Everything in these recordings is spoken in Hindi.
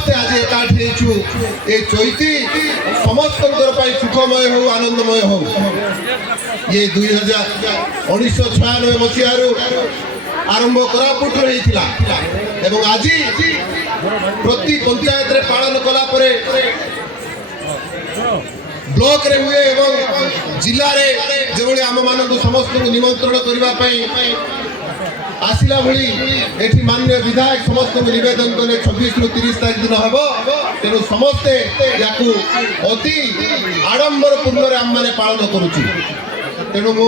समस्ते आज एकाठी हेचु ए चैती समस्त सुखमय हो आनंदमय हो। ये 1996 मसीह आरंभ कोरापुट एवं आज प्रति पंचायत रे पालन कला परे ब्लॉक रे हुए एवं जिला रे जेभली आम मानक समस्त निमंत्रण करने आसिला भली एठी माननीय विधायक समस्त निवेदन कले 26 रु 30 तारीख दिन हम तेणु समस्ते या अति आडंबर पूर्ण आम मैंने पालन करुचु। तेणु मु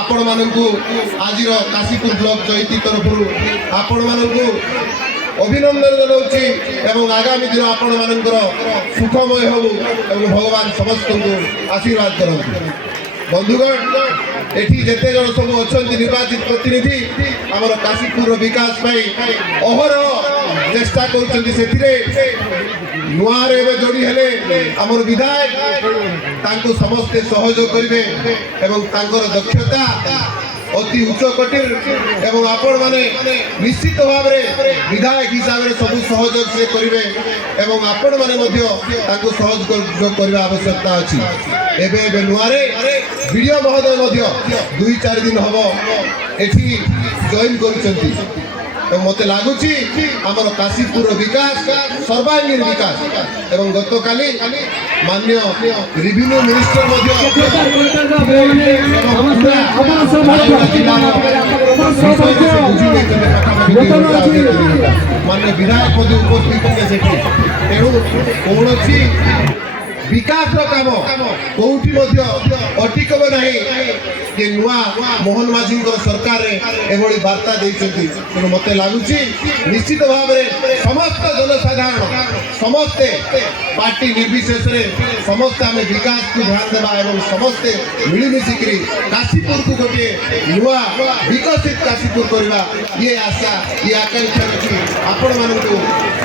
आपण मानक आज काशीपुर ब्लॉक चैती तरफ आपण मानक अभिनंदन जनाऊँ एवं आगामी दिन आपण मानकर सुखमय हो एवं भगवान समस्त को आशीर्वाद करते। बंधुगण एठी जेते जन सब अच्छा निर्वाचित प्रतिनिधि आमर काशीपुर विकास अहरह चेष्टा कर जोड़ी हेले आमर विधायक समस्ते सहयोग करेंगे एवं दक्षता अति उच्च कोटिर एवं आपण माने निश्चित भाव में विधायक हिसाब से सब सहयोग से करेंगे एवं आपण माने सहयोग करने आवश्यकता अच्छी। एबे नुआरे वीडियो महोदय 2-4 दिन हम एठी जॉइन करुचंती मत लगुच आमर काशीपुर विकास सर्वांगीन विकास एवं गतकाली माननीय रेवेन्यू मिनिस्टर माननीय विधायक उपस्थित तेणु कौन विकास काम कौटी अटिकब ना ये नुआ मोहन माझी सरकार एभली वार्ता देते तेणु मत लगुच निश्चित भाव में समस्त जनसाधारण समस्ते पार्टी निर्विशेष समस्ते आम विकास को ध्यान देवा एवं समस्ते मिलमिशिकी काशीपुर को गोटे नुआ विकसित काशीपुर करवा ये आशा ये आकांक्षा रखी आपण मानक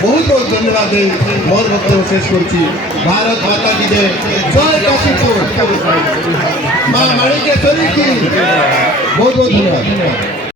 बहुत बहुत धन्यवाद दे मोर वक्तव्य शेष करुच्ची। भारत माता की जय, जय काशीपुर, माँ माणिकेश्वरी की बहुत बहुत धन्यवाद।